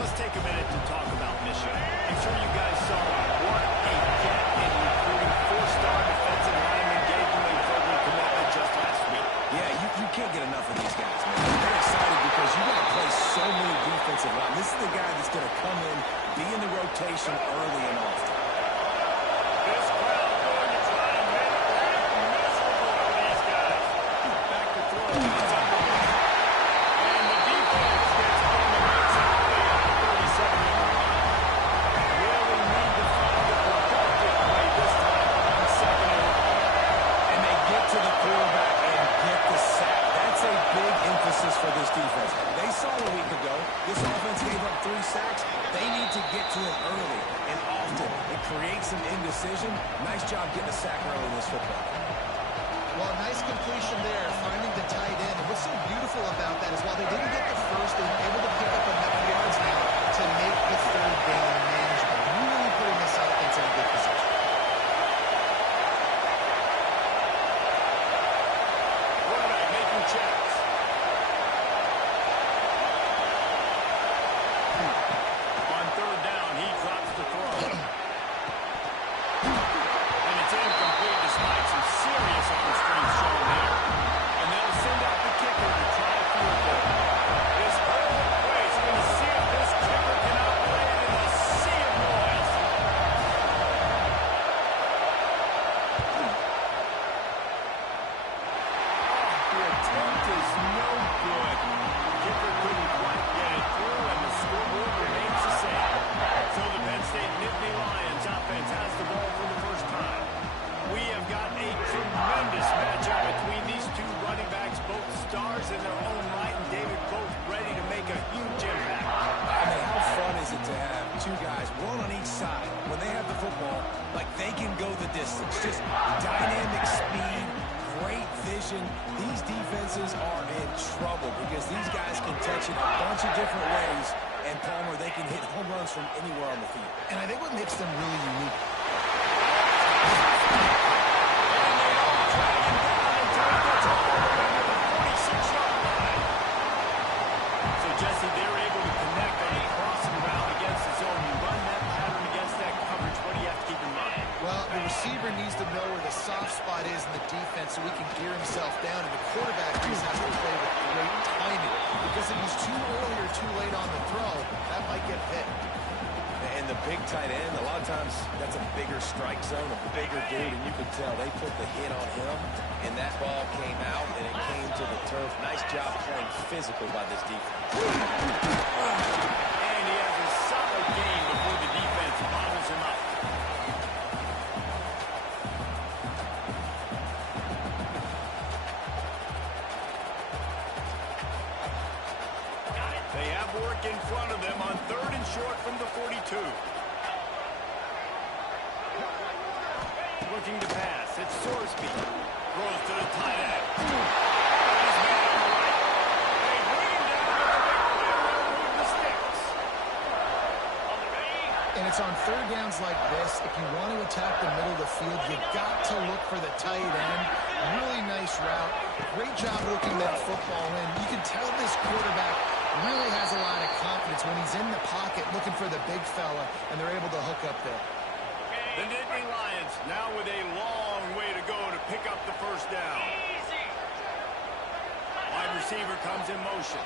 Let's take a minute to talk about Michigan. I'm sure you guys saw what a get in recruiting. Four-star defensive lineman gave them a verbal commitment just last week. Yeah, you can't get enough of these guys, man. They're excited because you got to play so many defensive line. This is the guy that's going to come in, be in the rotation early and often. This crowd going to try and make life miserable for these guys. Back to throw. It's underway. And the defense gets on the mix at the 37-yard line. Really need to find a productive play this time on second and long. And they get to the quarterback and get the sack. That's a big emphasis for this defense. They saw a week ago, this offense gave up 3 sacks. They need to get to him early and often. It creates some indecision. Nice job getting a sack early in this football. Well, nice completion there, finding the tight end. And what's so beautiful about that is while they didn't get the first, they were able to pick up enough yards now to make the third down manageable. Really putting this offense in a good position. Quarterback making checks. On third down, he drops the throw. And it's incomplete despite some serious arm strength shown there. And they'll send out the kicker to try a field goal. This early play is going to see if this kicker can outplay it in a sea of noise. The attempt is no good. Kicker couldn't quite get it through, and the scoreboard remains the same. So the Penn State Nittany Lions offense has the ball for the first time. We have got a tremendous matchup between these two running backs, both stars in their own right, and David both ready to make a huge impact. I mean, how fun is it to have two guys, one on each side, when they have the football, like they can go the distance. Just dynamic speed, great vision. These defenses are in trouble because these guys can touch it a bunch of different ways. And Palmer, they can hit home runs from anywhere on the field. And I think what makes them really unique. So, Jesse, they're able to connect on the crossing route against his own. You run that pattern against that coverage. What do you have to keep in mind? Well, the receiver needs to know where the soft spot is in the defense so he can gear himself down. And the quarterback just has to play with great timing. Because if he's too early or too late on the throw, that might get hit. And the big tight end, a lot of times that's a bigger strike zone, a bigger dude, and you can tell they put the hit on him, and that ball came out, and it came to the turf. Nice job playing physical by this defense. And he has a solid game before the defense bottles him up. They have work in front of them on third and short from the 42. Looking to pass. It's Sorsby. Throws to the tight end. He's man on the right. They bring him down with the big play to remove the sticks. And it's on third downs like this. If you want to attack the middle of the field, you got to look for the tight end. Really nice route. Great job looking that football in. You can tell this quarterback really has a lot of confidence when he's in the pocket looking for the big fella, and they're able to hook up there. The Nittany Lions now with a long way to go to pick up the first down. Wide receiver comes in motion.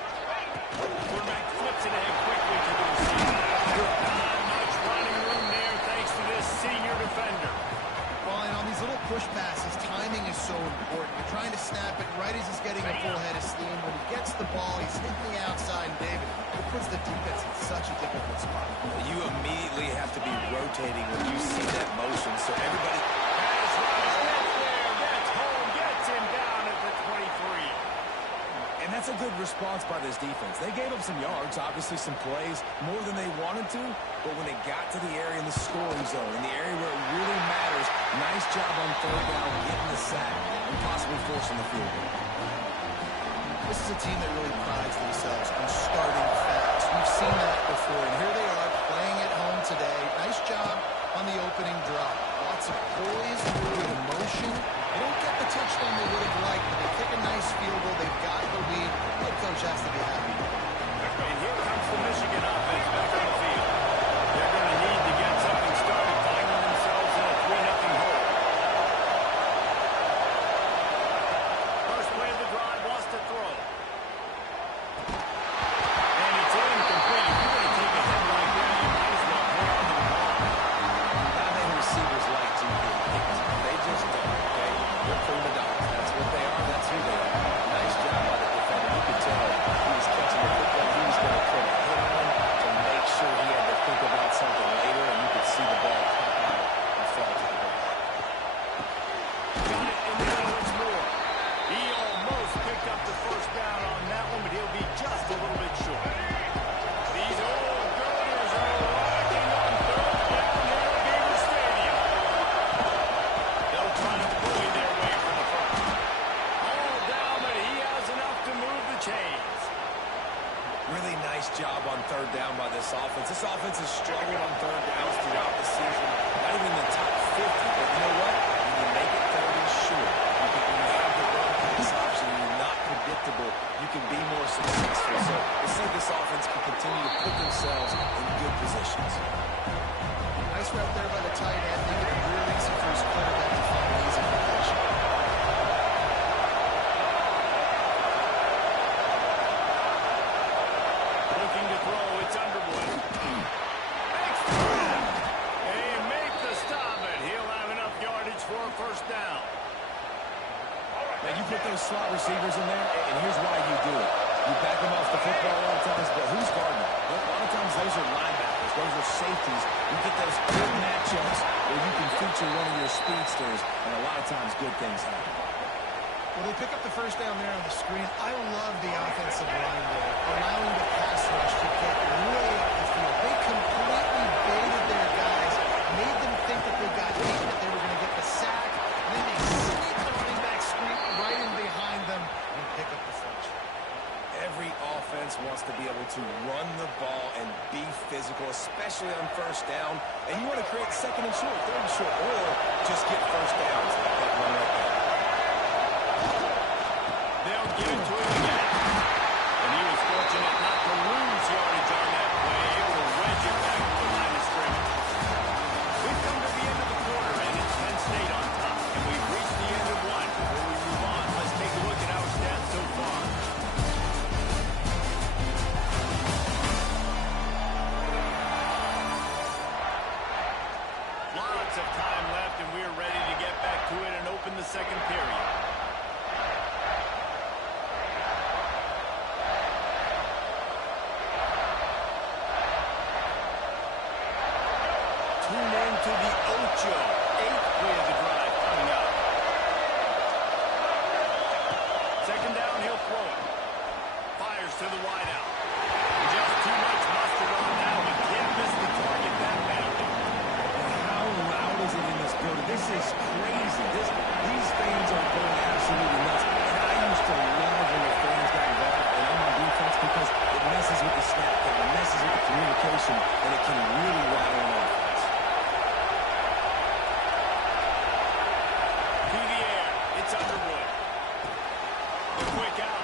Quarterback flips it ahead quickly to the receiver. Not much running room there thanks to this senior defender. Well, and on these little push passes, timing is so important. You're trying to snap it right as he's getting a full head of steam. When he gets the ball, he's hitting the outside, and David, it puts the defense in such a difficult spot. You immediately have to be rotating when you see that motion, so everybody... Pass rush gets there, gets home, gets him down at the 23. And that's a good response by this defense. They gave up some yards, obviously some plays, more than they wanted to, but when it got to the area in the scoring zone, in the area where it really matters, nice job on third down, getting the sack, and possibly forcing the field goal. This is a team that really prides themselves on starting fast. We've seen that before, and here they are playing at home today. Nice job on the opening drop. Lots of poise, good emotion. They don't get the touchdown they would have liked, but they kick a nice field goal. They've got the lead. Head coach has to be happy. And here comes the Michigan offense back offense. This offense has struggled on third downs throughout the season. Not even in the top 50, but you know what? When you make it third and short, when you have the run pass option and you're not predictable, you can be more successful. So let's see if this offense can continue to put themselves in good positions. Nice route there by the tight end, making it real easy for his quarterback to find an easy completion. Looking to throw, it's Underwood. Makes the grab. They make the stop, and he'll have enough yardage for a first down. Now, you put those slot receivers in there, and here's why you do it. You back them off the football a lot of times, but who's guarding them? A lot of times those are linebackers. Those are safeties. You get those good matchups where you can feature one of your speedsters, and a lot of times good things happen. Well, they pick up the first down there on the screen. I love the offensive line there, allowing the pass rush to get way up the field. They completely baited their guys, made them think that they got beat, that they were going to get the sack, and then they sneak the running back screen right in behind them and pick up the first. Every offense wants to be able to run the ball and be physical, especially on first down. And you want to create second and short, third and short, or just get first downs like that one right there. They'll give it to him again. And he was fortunate not to lose yardage on that play, able to wedge it back to the line of scrimmage. We've come to the end of the quarter, and it's Penn State on top. And we've reached the end of one. Before we move on, let's take a look at our stats so far. Lots of time left, and we're ready to get back to it and open the second period. Tune in to the Ocho. 8th play of the drive coming up. Second down, he'll throw it. Fires to the wideout. Just too much mustard on that one. Can't miss the target that badly. How loud is it in this building? This is crazy. These fans are going absolutely nuts. And I used to love when the fans got involved and I'm on defense because it messes with the snap count, it messes with the communication, and it can really rattle an offense. To the air, it's Underwood. A quick out.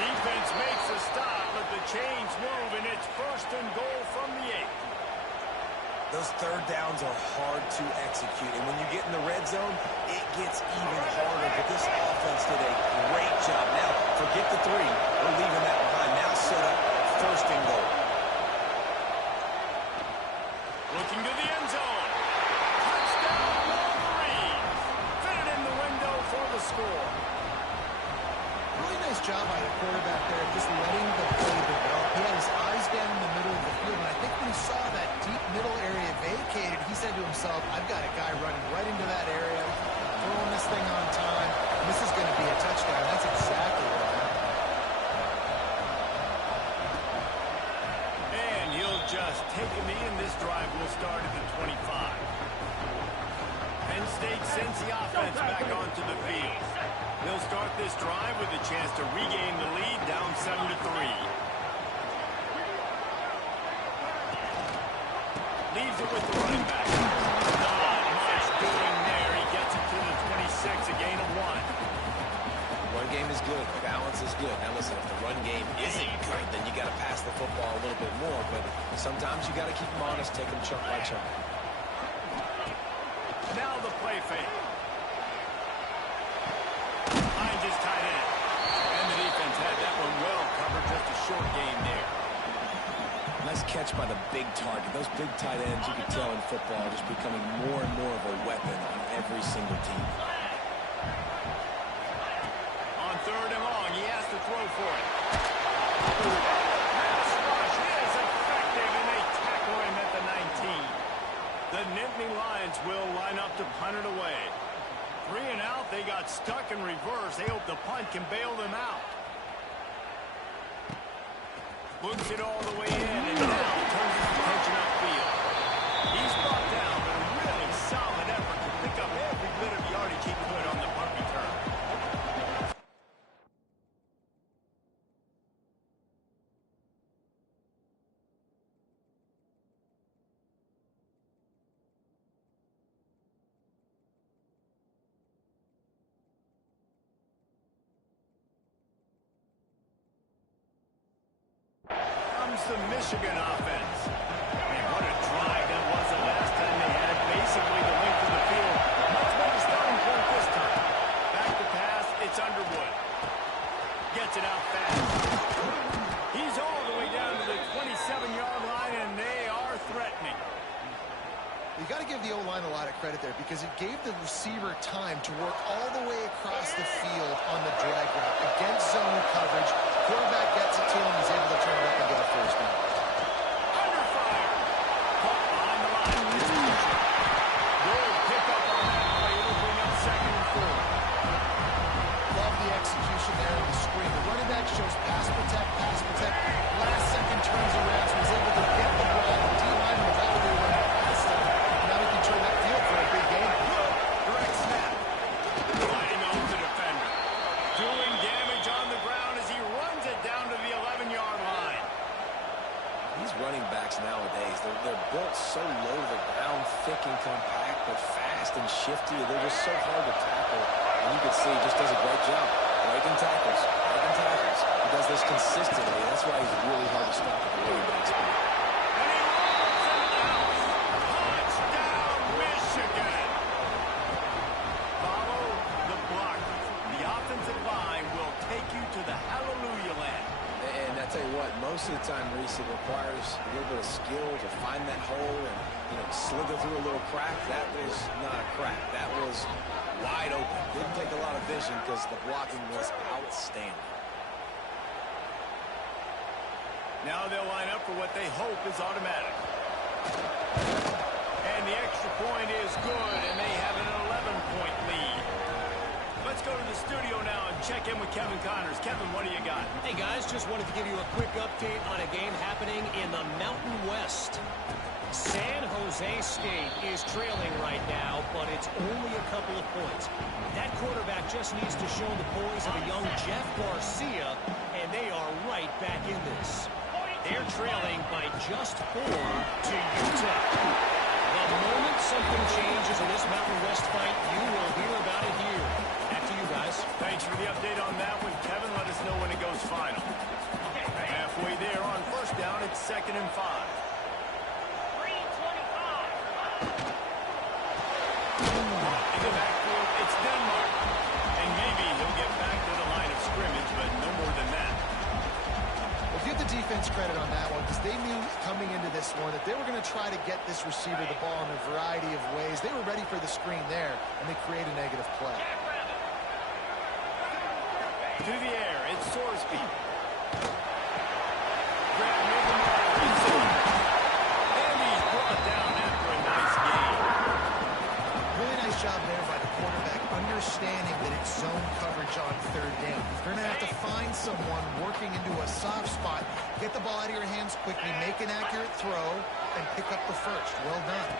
Defense makes a stop, but the chains move, and it's first and goal from the 8. Those third downs are hard to execute, and when you get in the red zone, it gets even harder. But this offense did a great job. Now, forget the 3. We're leaving that behind. Now set up first and goal. Looking to the end zone. Touchdown, Wolverines. Fit it in the window for the score. Really nice job by the quarterback there, just letting the play develop. He had his eyes down in the middle of the field, and I think when he saw that deep middle area vacated, he said to himself, I've got a guy running right into that area, throwing this thing on time. This is going to be a touchdown. That's exactly what happened. And he'll just take a knee, and this drive will start at the 25. Penn State sends the offense back onto the field. They'll start this drive with a chance to regain the lead, down 7-3. Leaves it with the running back. Not much doing there. He gets it to the 26, a gain of 1. Run game is good. Balance is good. Now, listen, if the run game isn't good, then you got to pass the football a little bit more. But sometimes you got to keep them honest, take them chunk by chunk. Now the play fake. Finds his tight end. And the defense had that one well covered. Just a short game there. Nice catch by the big target. Those big tight ends, you can tell in football, are just becoming more and more of a weapon on every single team. On third and long, he has to throw for it. Pass rush is effective, and they tackle him at the 19. The Nittany Lions will line up to punt it away. 3 and out, they got stuck in reverse. They hope the punt can bail them out. Looks it all the way in, and now turns his attention upfield. He's brought down, but a really solid effort to pick up every bit of yardage he could on the punt return. the Michigan offense. And what a drive that was the last time they had basically the length of the field. Much better starting point this time. Back to pass, it's Underwood. Gets it out fast. He's all the way down to the 27-yard line, and they are threatening. You got to give the O-line a lot of credit there because it gave the receiver time to work all the way across the field on the drag route against zone coverage. Quarterback gets it to him. He's able to turn it up and get a first down. Under fire. Caught behind the line. Good pickup on that play. It'll bring up 2nd and 4. Love the execution there in the screen. The running back shows pass protect, pass protect. Last second turns around, so he's able to get the ball. The D-line was out there running past him. Now he can turn that field for a big game. Direct snap. Lining off the defender. Doing damage on the ground as he runs it down to the 11-yard line. These running backs nowadays, they're built so low to the ground, thick and compact, but fast and shifty. They're just so hard to tackle. And you can see he just does a great job. Breaking tackles, breaking tackles. He does this consistently. That's why he's really hard to stop at the running back spot. And he runs it out. Touchdown, Michigan. Follow the block. The offensive line will take you to the hallelujah land. And I tell you what, most of the time, Reese, it requires a little bit of skill to find that hole and, slither through a little crack. That was not a crack. That was wide open. Didn't take a lot of vision because the blocking was outstanding. Now they'll line up for what they hope is automatic. And the extra point is good, and they have an 11-point lead. Let's go to the studio now and check in with Kevin Connors. Kevin, what do you got? Hey, guys, just wanted to give you a quick update on a game happening in the Mountain West. San Jose State is trailing right now, but it's only a couple of points. That quarterback just needs to show the poise of a young Jeff Garcia, and they are right back in this. They're trailing by just 4 to UTEP. The moment something changes in this Mountain West fight, you will hear about it here. Back to you guys. Thanks for the update on that one, Kevin. Let us know when it goes final. Halfway there on first down, it's 2nd and 5. In the backfield, it's Denmark. And maybe he'll get back to the line of scrimmage, but no more than that. Well, give the defense credit on that one because they knew coming into this one that they were going to try to get this receiver the ball in a variety of ways. They were ready for the screen there, and they create a negative play. To the air, it's Sorsby. And he's brought down after a nice game. Really nice job there by the quarterback, understanding that it's zone coverage on 3rd down. You're going to have to find someone working into a soft spot, get the ball out of your hands quickly, make an accurate throw, and pick up the first. Well done.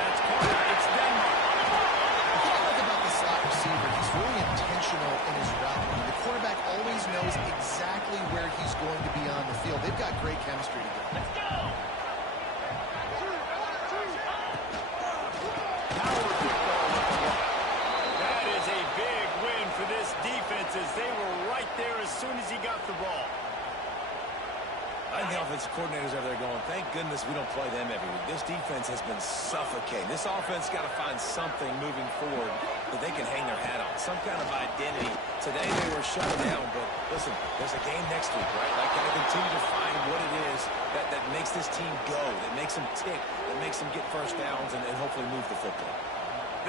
That's corner. It's Denmark. What I like about the slot receiver, he's really intentional in his route running. The quarterback always knows exactly where he's going to be on the field. They've got great chemistry together. Let's go. Power football. That is a big win for this defense as they were right there as soon as he got the ball. I think the offensive coordinators over there going, thank goodness we don't play them every week. This defense has been suffocating. This offense got to find something moving forward that they can hang their hat on, some kind of identity. Today they were shut down, but listen, there's a game next week, right? Like, got to continue to find what it is that makes this team go, that makes them tick, that makes them get first downs and hopefully move the football.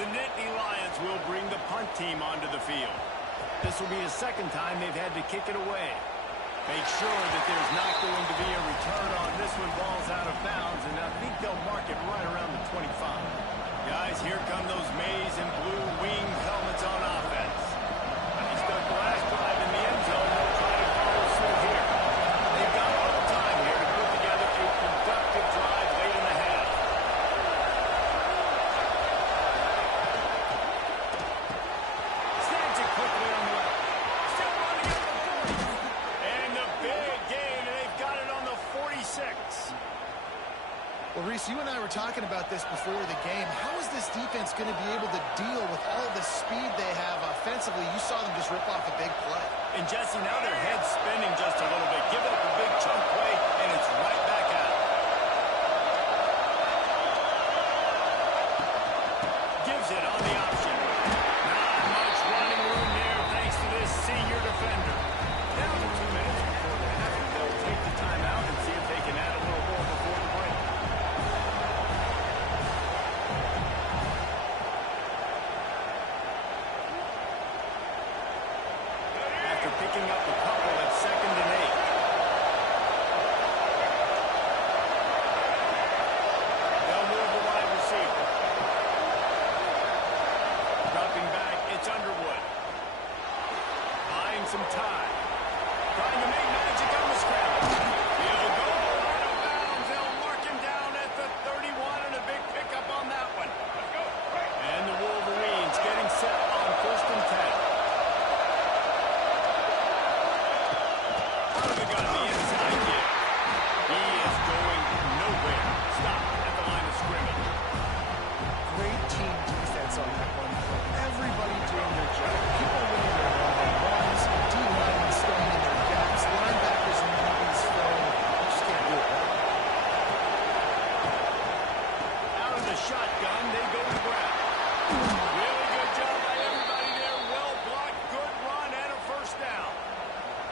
The Nittany Lions will bring the punt team onto the field. This will be the 2nd time they've had to kick it away. Make sure that there's not going to be a return on this one. Ball's out of bounds, and I think they'll mark it right around the 25. Guys, here come those maize and blue winged helmets on offense. Nice duck last drive in the end zone. They'll try to follow suit here. They've got all the time here to put together a productive drive late in the half. Snags it quickly on the left. Still running up the 40. And the big gain, and they've got it on the 46. Well, Reese, you and I were talking about this before the game. How is this defense going to be able to deal with all the speed they have offensively? You saw them just rip off a big play. And Jesse, now their head's spinning just a little bit. Give it up a big chunk play, and it's right back at it. Gives it on the option. Not much running room there thanks to this senior defender. Down to 2 minutes before the half, and they'll take the timeout and see if they can add a little more before the break. After picking up a couple at 2nd and 8. They'll move the wide receiver. Dropping back, it's Underwood. Buying some time. Trying to make magic on the scramble. He'll go out of bounds. They'll mark him down at the 31 and a big pickup on that one. And the Wolverines getting set on 1st and 10. Out of the gun, the inside give. He is going nowhere. Stop at the line of scrimmage. Great team defense on that one. Everybody doing their job. People winning their one-on-ones, D-linemen staying in their gaps, linebackers and DBs filling. You just can't do it, right? Out of the shotgun, they go to ground. Really good job by everybody there. Well blocked, good run, and a 1st down.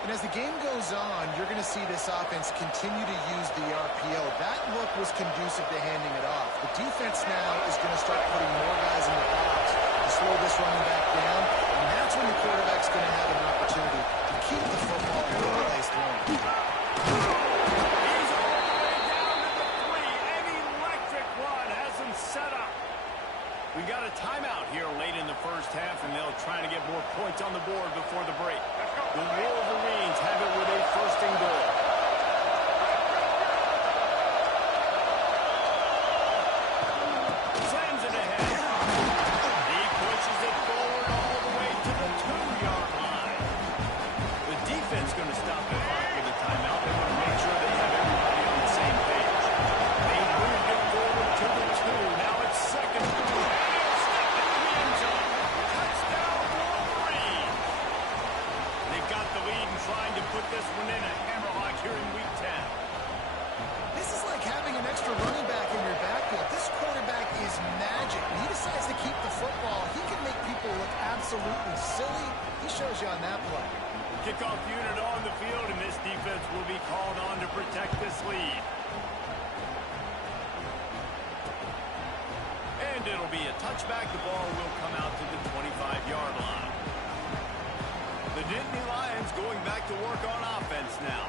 And as the game goes on, you're going to see this offense continue to use the RPO. That look was conducive to handing it off. The defense now is going to start putting more guys in the box to slow this running back down, and that's when the quarterback's going to have an opportunity to keep the football in the place throwing. He's all the way down to the 3. An electric run has him set up. We got a timeout here late in the 1st half, and they'll try to get more points on the board before the break. The Wolverines have it with a 1st and goal. Sends it ahead. He pushes it forward all the way to the 2-yard line. The defense going to stop the clock with a timeout. They want to make sure they have everybody on the same page. They moved it forward to the 2. Now it's 2nd and 2. He'll step into the end zone. Touchdown, Wolverines. They've got the lead and trying to put this one in a hammerlock here in Week 10. This is like having an extra running back in your backfield. This quarterback is magic. When he decides to keep the football, he can make people look absolutely silly. He shows you on that play. Kickoff unit on the field, and this defense will be called on to protect this lead. And it'll be a touchback. The ball will come out to the 25-yard line. The Nittany Lions going back to work on offense now.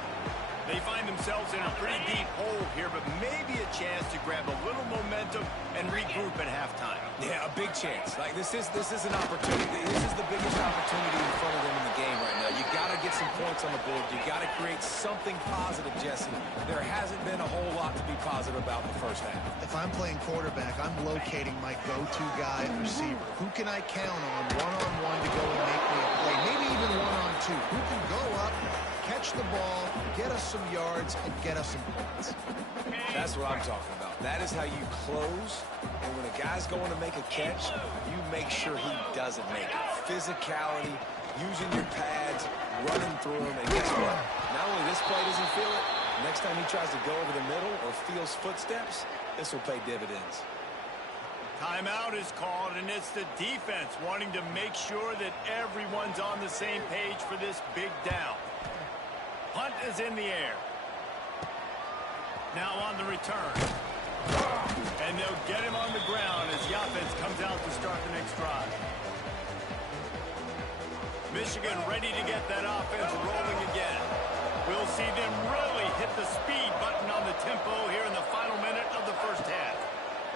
They find themselves in a pretty deep hole here, but maybe a chance to grab a little momentum and regroup at halftime. Yeah, a big chance. Like this is an opportunity. This is the biggest opportunity in front of them in the game right now. You got to get some points on the board. You got to create something positive, Jesse. There hasn't been a whole lot to be positive about in the 1st half. If I'm playing quarterback, I'm locating my go-to guy at receiver. Who can I count on one-on-one to go and make me a play? Maybe even one-on-2. Who can go up, catch the ball, get us some yards, and get us some points? That's what I'm talking about. That is how you close. And when a guy's going to make a catch, you make sure he doesn't make it. Physicality, using your pads, running through them. And guess what? Not only this play doesn't feel it, next time he tries to go over the middle or feels footsteps, this will pay dividends. Timeout is called, and it's the defense wanting to make sure that everyone's on the same page for this big down. Punt is in the air. Now on the return. And they'll get him on the ground as the offense comes out to start the next drive. Michigan ready to get that offense rolling again. We'll see them really hit the speed button on the tempo here in the final minute of the 1st half.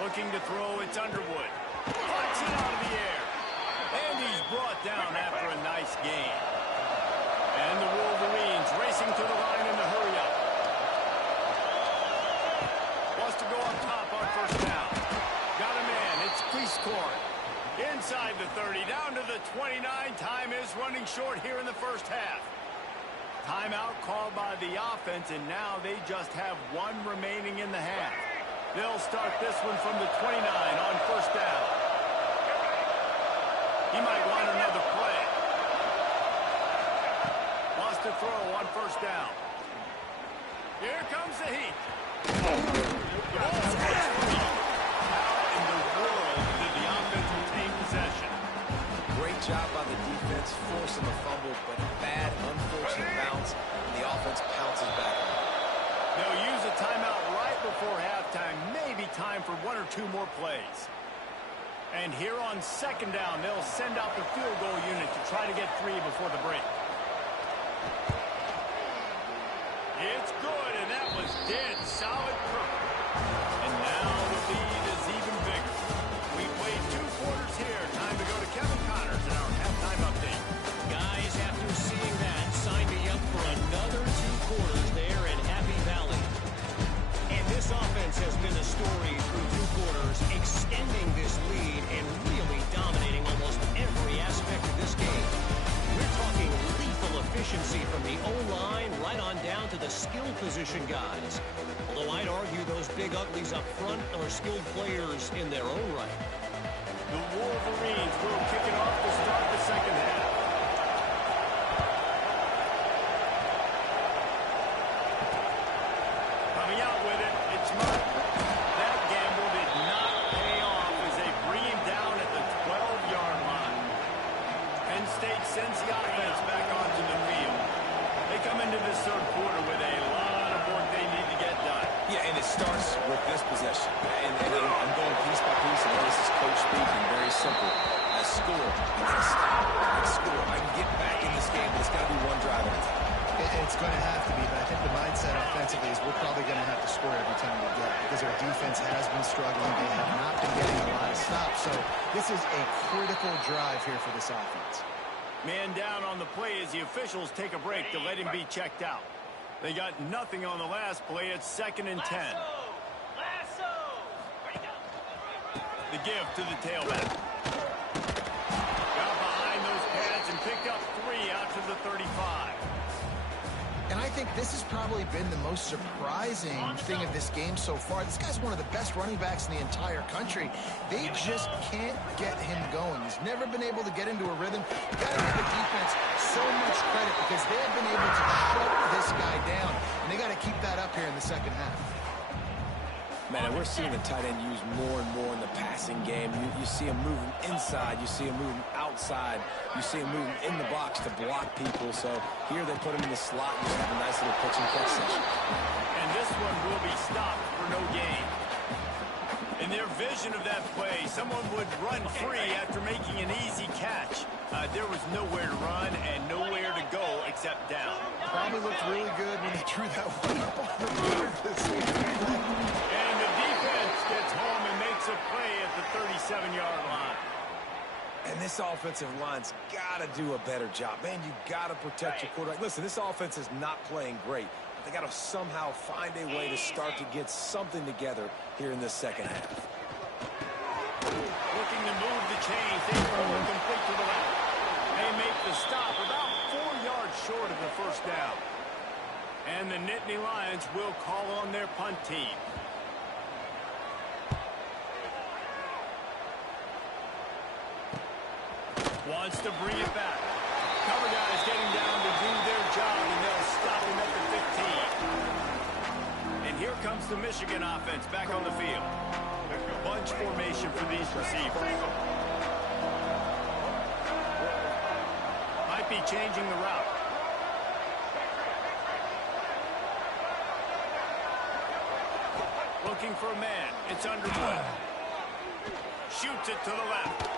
Looking to throw, it's Underwood. Punts it out of the air. And he's brought down after a nice gain. And the Wolverines racing to the line in the hurry-up. Wants to go on top on 1st down. Got a man. It's Cleasecorn. Inside the 30, down to the 29. Time is running short here in the 1st half. Timeout called by the offense, and now they just have one remaining in the half. They'll start this one from the 29 on first down. He might want another play. Lost a throw on first down. Here comes the heat. The ball's close for me. How in the world did the offense retain possession? Great job by the defense, forcing the fumble, but a bad, unfortunate bounce, and the offense pounces back. They'll use a timeout right before halftime. Maybe time for one or two more plays. And here on second down, they'll send out the field goal unit to try to get 3 before the break. It's good, and that was dead solid purple. And now the lead is even bigger. We played 2 quarters here. Time to go to Kevin Connors in our halftime update. Guys, after seeing that, sign me up for another 2 quarters there in Happy Valley. And this offense has been a story through 2 quarters, extending this lead and really dominating almost every aspect of this game. We're talking lethal efficiency from the O-line right on down to the skill position guys. Although I'd argue those big uglies up front are skilled players in their own right. The Wolverines will kick it off to start the second half. Coming out with it, it's Murray. That gamble did not pay off as they bring him down at the 12-yard line. Penn State sends the offense back onto the field. They come into this third quarter with a lot of work they need to get done. Yeah, and it starts with this possession. And I'm going piece by piece, and this is coach speaking, very simple. I score. I score. I can get back in this game, but it's got to be one drive at a time. It's going to have to be, but I think the mindset offensively is we're probably going to have to score every time we get it because our defense has been struggling. They have not been getting a lot of stops. So this is a critical drive here for this offense. Man down on the play as the officials take a break to let him be checked out. They got nothing on the last play. It's 2nd and 10. The give to the tailback. Got behind those pads and picked up 3 out to the 35. And I think this has probably been the most surprising thing of this game so far. This guy's one of the best running backs in the entire country. They just can't get him going. He's never been able to get into a rhythm. You got to give the defense so much credit because they have been able to shut this guy down. And they got to keep that up here in the second half. Man, we're seeing the tight end used more and more in the passing game. You see him moving inside. You see him moving outside. You see him moving in the box to block people. So here they put him in the slot and just have a nice little pitch and catch session. And this one will be stopped for no gain. In their vision of that play, someone would run free after making an easy catch. There was nowhere to run and nowhere to go except down. Probably looked really good when they drew that one up on the board this week. And the defense gets home and makes a play at the 37-yard line. And this offensive line's got to do a better job. Man, you got to protect your quarterback. Listen, this offense is not playing great. They got to somehow find a way to start to get something together here in this second half. Looking to move the chains. They throw it complete to the left. They make the stop about 4 yards short of the first down. And the Nittany Lions will call on their punt team. Wants to bring it back. Cover guys getting down to do their job, and they'll stop him at the 15. And here comes the Michigan offense back on the field. Bunch formation for these receivers. Might be changing the route. Looking for a man. It's underway. Shoots it to the left.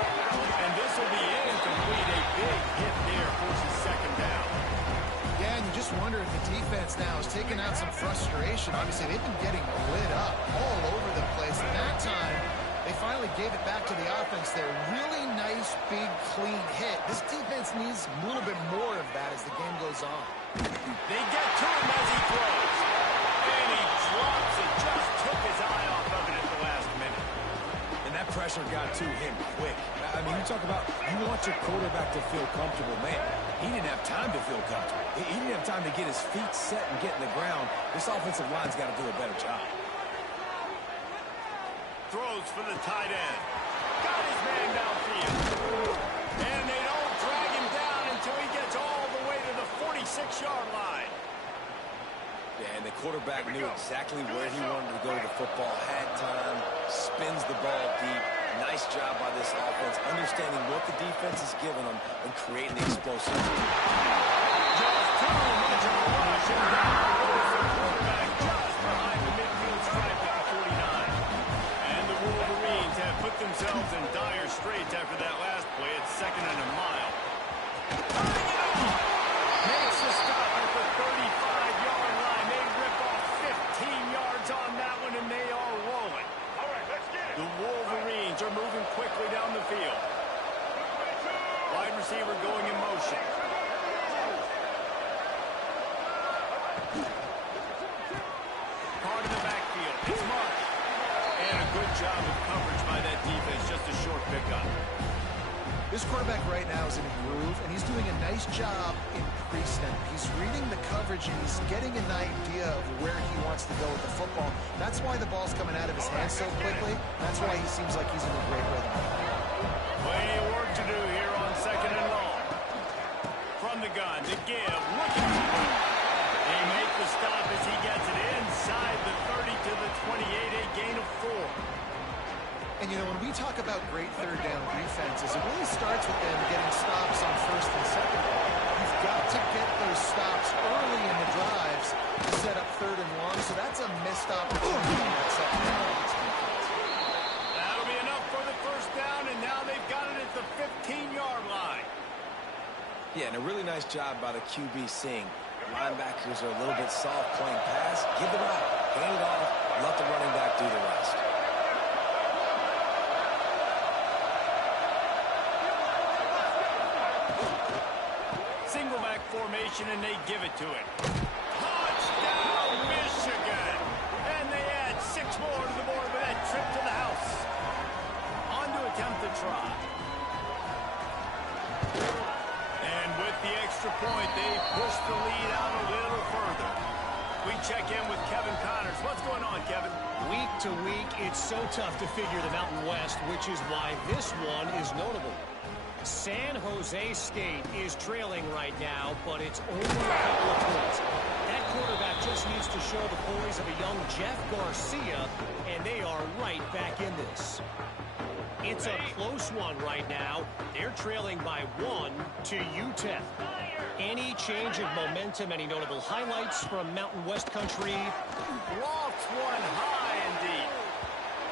And this will be incomplete. A big hit there, forces second down. Yeah, and you just wonder if the defense now is taking out some frustration. Obviously, they've been getting lit up all over the place. And that time, they finally gave it back to the offense there. Really nice, big, clean hit. This defense needs a little bit more of that as the game goes on. They get to him as he throws. And he drops it. Just took his eye off of it at the last minute. And that pressure got to him quick. I mean, you talk about you want your quarterback to feel comfortable. Man, he didn't have time to feel comfortable. He didn't have time to get his feet set and get in the ground. This offensive line's got to do a better job. throws for the tight end. Got his man downfield. And they don't drag him down until he gets all the way to the 46-yard line. Yeah, and the quarterback knew exactly where he wanted to go with the football, had time, spins the ball deep. Nice job by this offense, understanding what the defense is giving them and creating the explosive. Just too much of a rush, and down goes the quarterback just behind the midfield stripe at the 49. And the Wolverines have put themselves in dire straits after that last play. It's 2nd and a mile. Makes the stop at the 35-yard line. They rip off 15 yards on that one, and they are rolling. All right, let's get it. The Wolverines are moving quickly down the field. Wide receiver going in motion. Caught in the backfield. It's Marsh. And a good job of coverage by that defense. Just a short pickup. This quarterback right now is in a groove, and he's doing a nice job in pre-snap. He's reading the coverage, and he's getting an idea of where he wants to go with the football. That's why the ball's coming out of his hands so quickly. That's why he seems like he's in a great rhythm. Plenty of work to do here on 2nd and long. From the gun, to give, looking for it. They make the stop as he gets it inside the 30 to the 28, a gain of 4. And, you know, when we talk about great third down defenses, it really starts with them getting stops on 1st and 2nd. You've got to get those stops early in the drives to set up 3rd and long, so that's a missed opportunity on that 2nd and long. That'll be enough for the 1st down, and now they've got it at the 15-yard line. Yeah, and a really nice job by the QB seeing linebackers are a little bit soft playing pass. Give the route, hand it off, let the running back do the rest. Single back formation, and they give it to it. Touchdown, Michigan! And they add 6 more to the board with that trip to the house. On to attempt the try. And with the extra point, they push the lead out a little further. We check in with Kevin Connors. What's going on, Kevin? Week to week, it's so tough to figure the Mountain West, which is why this one is notable. San Jose State is trailing right now, but it's only a couple of points. That quarterback just needs to show the poise of a young Jeff Garcia, and they are right back in this. It's a close one right now. They're trailing by 1 to UTEP. Any change of momentum, any notable highlights from Mountain West Country? Lofts one high indeed.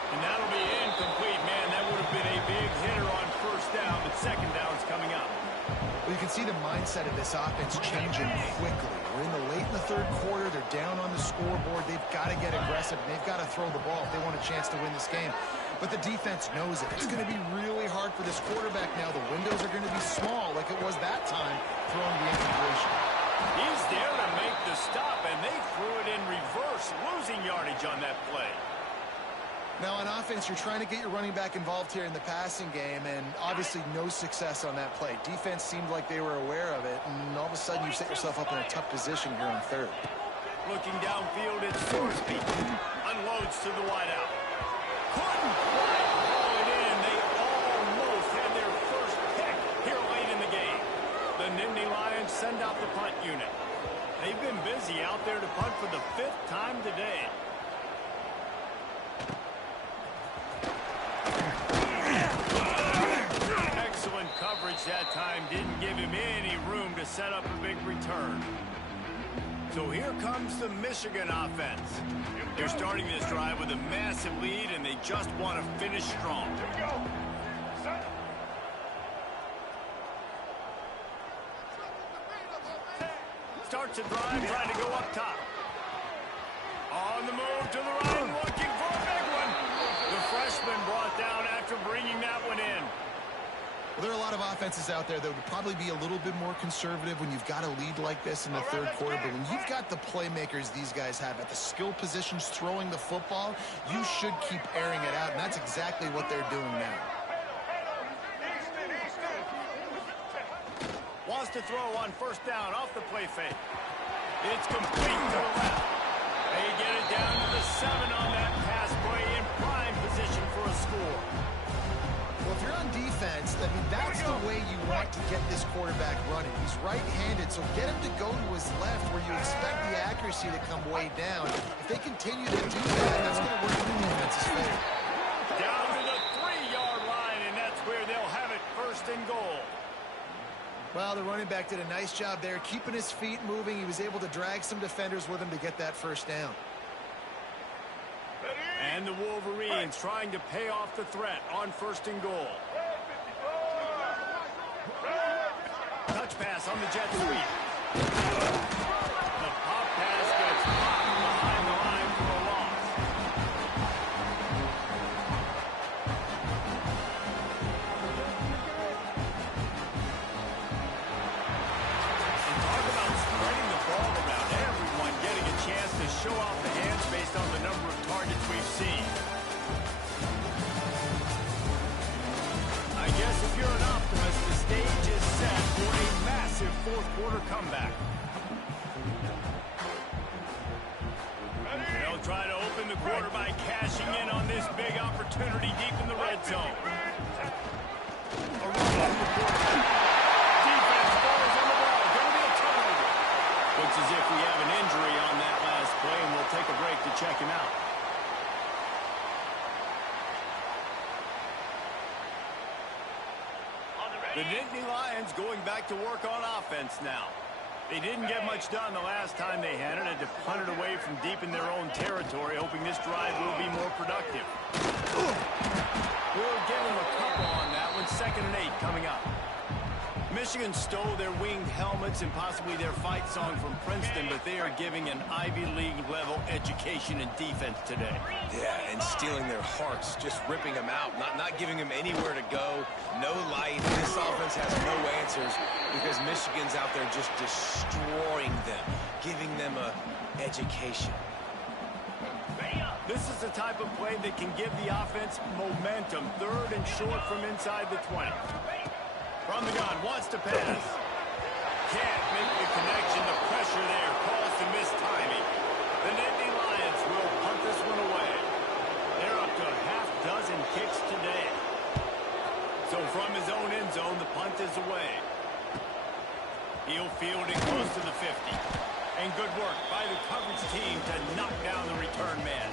And that'll be incomplete, man. That would have been a big hitter on 1st down, but 2nd down's coming up. Well, you can see the mindset of this offense changing quickly. We're in the late in the 3rd quarter. They're down on the scoreboard. They've got to get aggressive. They've got to throw the ball if they want a chance to win this game. But the defense knows it. It's going to be really hard for this quarterback now. The windows are going to be small like it was that time throwing the incompletion. He's there to make the stop, and they threw it in reverse, losing yardage on that play. Now, on offense, you're trying to get your running back involved here in the passing game, and obviously no success on that play. Defense seemed like they were aware of it, and all of a sudden you set yourself up in a tough position here on 3rd. Looking downfield, it's Sorsby. Unloads to the wideout. Couldn't quite haul it in. They almost had their first pick here late in the game. The Nittany Lions send out the punt unit. They've been busy out there to punt for the 5th time today. Excellent coverage that time. Didn't give him any room to set up a big return. So here comes the Michigan offense. They're starting this drive with a massive lead, and they just want to finish strong. Here we go. Starts a drive, trying to go up top. On the move to the right, looking for a big one. The freshman brought down after bringing that one in. Well, there are a lot of offenses out there that would probably be a little bit more conservative when you've got a lead like this in the 3rd quarter. But when you've got the playmakers these guys have at the skill positions throwing the football, you should keep airing it out, and that's exactly what they're doing now. Wants to throw on 1st down off the play fake. It's complete to the left. They get it down to the 7 on that pass play in prime position right-handed, so get him to go to his left where you expect the accuracy to come way down. If they continue to do that, that's going to work in the defense's favor. Down to the 3-yard line, and that's where they'll have it, first and goal. Well, the running back did a nice job there, keeping his feet moving. He was able to drag some defenders with him to get that first down. And the Wolverines trying to pay off the threat on first and goal. Touch pass on the jet sweep. The pop pass gets popped behind the line for a loss. And talk about spreading the ball around. Everyone getting a chance to show off the hands based on the number of targets we've seen. I guess if you're an optimist, the stage is set for a massive fourth-quarter comeback. They'll try to open the quarter by cashing in on this big opportunity deep in the red zone. A run off the quarterback. Defense falls on the ball. Going to be a turnover. Looks as if we have an injury on that last play, and we'll take a break to check him out. The Nittany Lions going back to work on offense now. They didn't get much done the last time they had it. Had to punt it away from deep in their own territory, hoping this drive will be more productive. We'll give them a couple on that one. 2nd and 8 coming up. Michigan stole their winged helmets and possibly their fight song from Princeton, but they are giving an Ivy League level education and defense today. Yeah, and stealing their hearts, just ripping them out, not giving them anywhere to go, no life. This offense has no answers because Michigan's out there just destroying them, giving them a education. This is the type of play that can give the offense momentum. 3rd and short from inside the 20. From the gun, wants to pass. Can't make the connection. The pressure there caused the missed timing. The Nittany Lions will punt this one away. They're up to a half-dozen kicks today. So from his own end zone, the punt is away. He'll field it close to the 50. And good work by the coverage team to knock down the return man.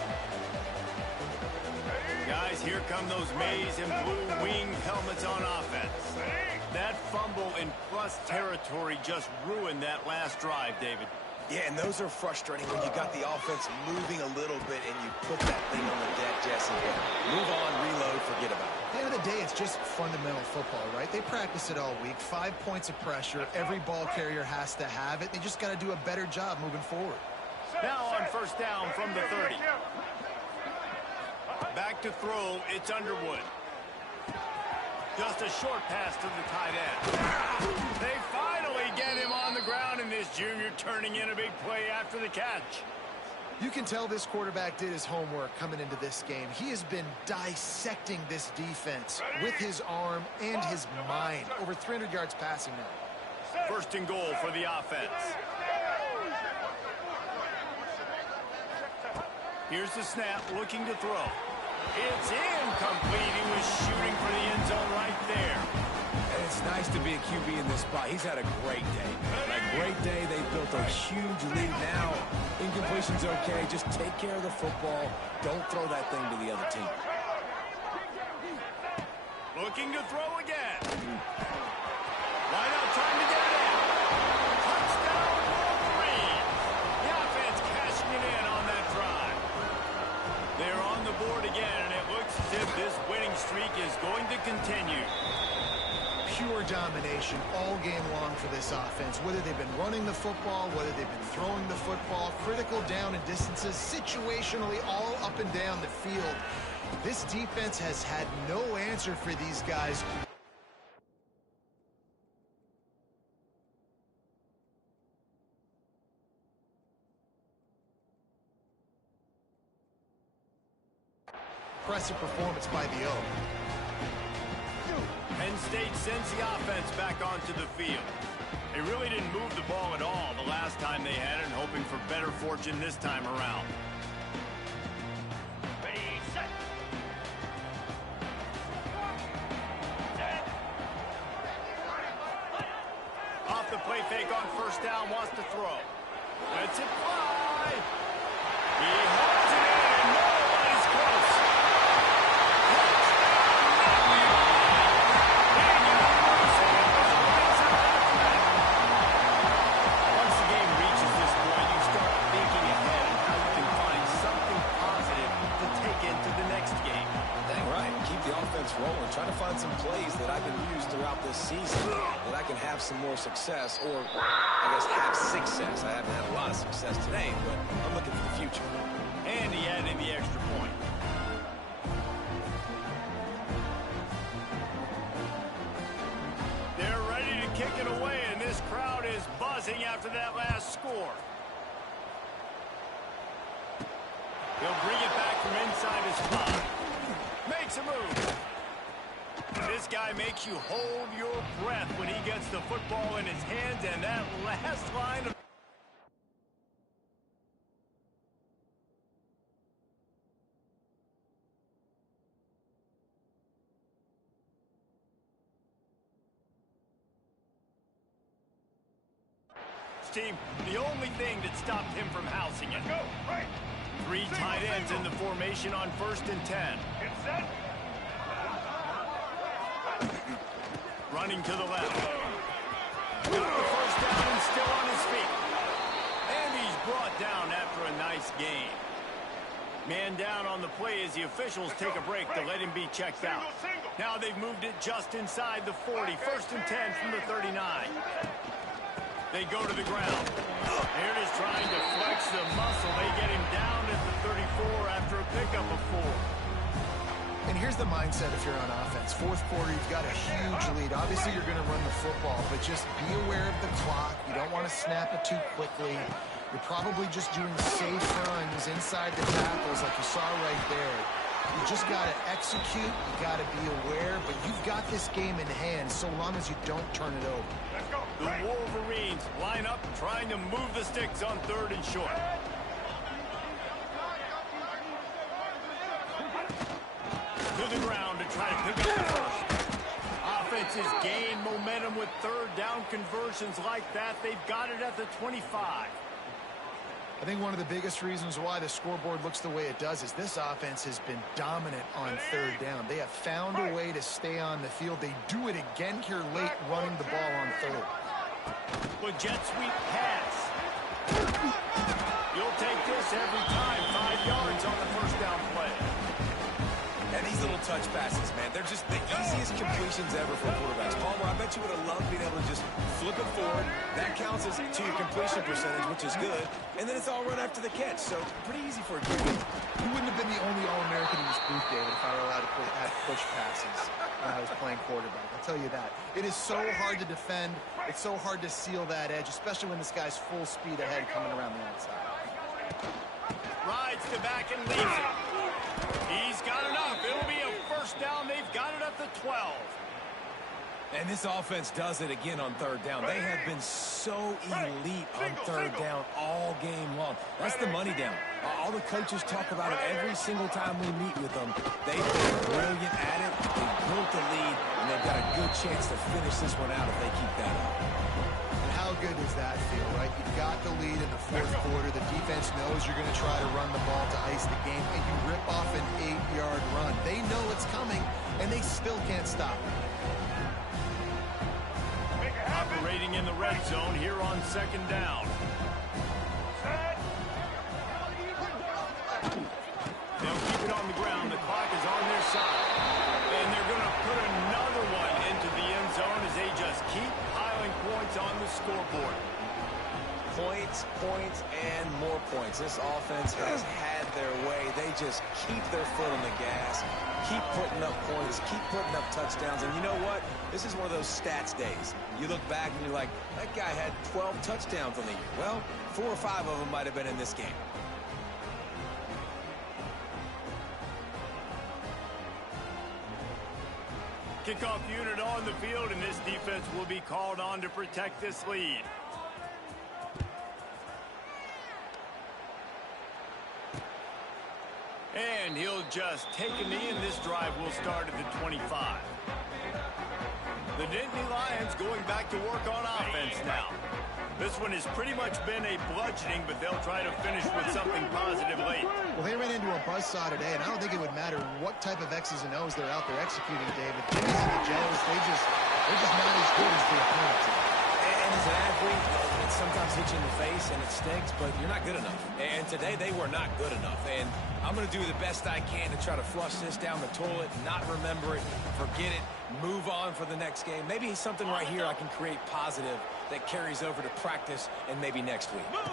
Guys, here come those maize and blue winged helmets on offense. That fumble in plus territory just ruined that last drive, David. Yeah, and those are frustrating when you got the offense moving a little bit and you put that thing on the deck, Jesse. Move on, reload, forget about it. At the end of the day, it's just fundamental football, right? They practice it all week. 5 points of pressure. Every ball carrier has to have it. They just got to do a better job moving forward. Now on first down from the 30. Back to throw, it's Underwood. Just a short pass to the tight end. They finally get him on the ground, and this junior turning in a big play after the catch. You can tell this quarterback did his homework coming into this game. He has been dissecting this defense with his arm and his mind. Over 300 yards passing now. 1st and goal for the offense. Here's the snap, looking to throw. It's incomplete. He was shooting for the end zone right there. And it's nice to be a QB in this spot. He's had a great day. A great day. They built a huge lead. Now, incompletion's okay. Just take care of the football. Don't throw that thing to the other team. Looking to throw again. Why not trying to get it in? Touchdown, Wolverines. The offense cashing it in on that drive. They're on the board again, and it looks as if this winning streak is going to continue. Pure domination all game long for this offense. Whether they've been running the football, whether they've been throwing the football, critical down and distances, situationally all up and down the field. This defense has had no answer for these guys. Impressive performance by the O. Penn State sends the offense back onto the field. They really didn't move the ball at all the last time they had it, and hoping for better fortune this time around. Ready, set. Off the play take on first down, wants to throw. Lets it fly. He holds it in, and nobody's close. Once the game reaches this point, you start thinking ahead on how you can find something positive to take into the next game. Dang right. Keep the offense rolling. Try to find some plays that I can use throughout this season that I can have some more success, or I guess have success. I haven't had a lot of success today, but I'm looking for the future. And he added the extra point. They're ready to kick it away, and this crowd is buzzing after that last score. He'll bring it back from inside his spot. Makes a move. This guy makes you hold your breath when he gets the football in his hands, and that last line of team, the only thing that stopped him from housing it. Go, right. 3 tight ends in the formation on 1st and 10. Get set. Running to the left. Got the first down and still on his feet. And he's brought down after a nice gain. Man down on the play as the officials take a break to let him be checked out. Now they've moved it just inside the 40. 1st and 10 from the 39. They go to the ground. Here it is trying to flex the muscle. They get him down at the 34 after a pickup of 4. And here's the mindset if you're on offense. 4th quarter, you've got a huge lead. Obviously, you're going to run the football, but just be aware of the clock. You don't want to snap it too quickly. You're probably just doing safe runs inside the tackles like you saw right there. You just got to execute. You got to be aware, but you've got this game in hand so long as you don't turn it over. Let's go. The Right. Wolverines line up, trying to move the sticks on 3rd and short. To the ground to try to pick up the first. Offenses gain momentum with 3rd down conversions like that. They've got it at the 25. I think one of the biggest reasons why the scoreboard looks the way it does is this offense has been dominant on 3rd down. They have found a way to stay on the field. They do it again here late, running the ball on 3rd. With jet sweep pass. You'll take this every time. 5 yards on the first down play. And these little touch passes, man, they're just the easiest completions ever for quarterbacks. Palmer, I bet you would have loved being able to just flip it forward. That counts as to your completion percentage, which is good. And then it's all run after the catch, so pretty easy for a QB. You wouldn't have been the only All-American in this booth, David, if I were allowed to add push passes when I was playing quarterback. I'll tell you that. It is so hard to defend. It's so hard to seal that edge, especially when this guy's full speed ahead coming around the outside. Rides to back and leaves it. He's got enough. It'll be a first down. They've got it at the 12. And this offense does it again on 3rd down. They have been so elite on 3rd down all game long. That's the money down. All the coaches talk about it every single time we meet with them. They've been brilliant at it. They've built the lead, and they've got a good chance to finish this one out if they keep that up. And how good does that feel, right? You've got the lead in the 4th quarter. The defense knows you're going to try to run the ball to ice the game, and you rip off an 8-yard run. They know it's coming, and they still can't stop it. Operating in the red zone here on 2nd down. Set. They'll keep it on the ground. The clock is on their side. And they're going to put another one into the end zone as they just keep piling points on the scoreboard. Points, points, and more points. This offense has had their way. They just keep their foot on the gas, keep putting up points, keep putting up touchdowns. And you know what? This is one of those stats days. You look back and you're like, that guy had 12 touchdowns on the year. Well, 4 or 5 of them might have been in this game. Kickoff unit on the field, and this defense will be called on to protect this lead. And he'll just take a knee, and this drive will start at the 25. The Nittany Lions going back to work on offense now. This one has pretty much been a bludgeoning, but they'll try to finish with something positive late. Well, they ran into a buzzsaw today, and I don't think it would matter what type of X's and O's they're out there executing, David. Jimmy's and the Joes, they're just not as good as the opponent team. And as an athlete, it sometimes hits you in the face and it stinks, but you're not good enough. And today they were not good enough. And I'm going to do the best I can to try to flush this down the toilet, not remember it, forget it, move on for the next game. Maybe something right here I can create positive that carries over to practice and maybe next week. Ball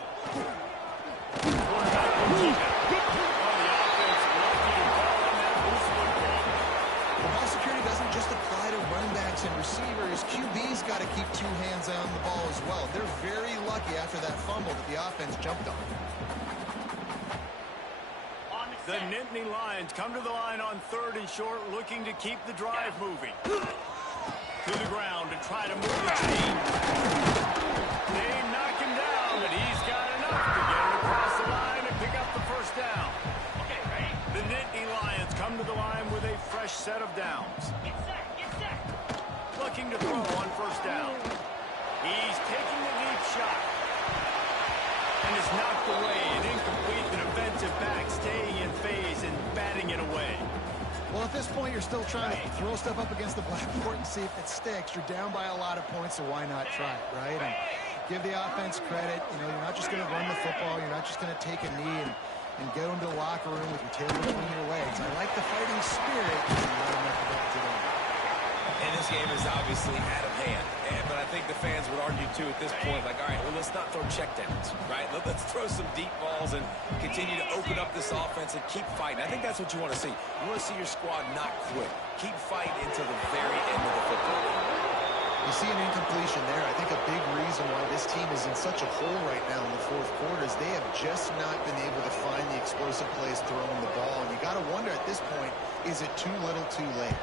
security doesn't just apply to running backs and receivers. QB's got to keep two hands on the ball as well. They're very lucky after that fumble that the offense jumped on. The Nittany Lions come to the line on 3rd and short, looking to keep the drive moving. To the ground to try to move the chain. They knock him down, but he's got enough to get it across the line and pick up the first down. The Nittany Lions come to the line with a fresh set of downs. Looking to throw on 1st down. He's taking the deep shot. And is knocked away and incomplete. The defensive back staying in phase and batting it away. Well, at this point, you're still trying to throw stuff up against the blackboard and see if it sticks. You're down by a lot of points, so why not try it, right? And give the offense credit. You know, you're not just going to run the football. You're not just going to take a knee and go into the locker room with your tail between your legs. I like the fighting spirit. And this game is obviously out of hand. But I think the fans would argue, too, at this point, like, all right, well, let's not throw checkdowns, right? Let's throw some deep balls and continue to open up this offense and keep fighting. I think that's what you want to see. You want to see your squad not quit. Keep fighting until the very end of the football game. You see an incompletion there. I think a big reason why this team is in such a hole right now in the 4th quarter is they have just not been able to find the explosive plays throwing the ball. And you got to wonder at this point, is it too little too late?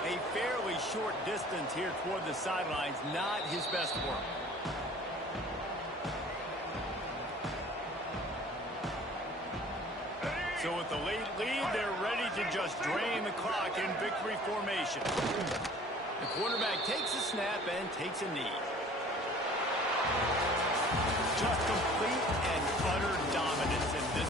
A fairly short distance here toward the sidelines, not his best work. So with the late lead, they're ready to just drain the clock in victory formation. The quarterback takes a snap and takes a knee.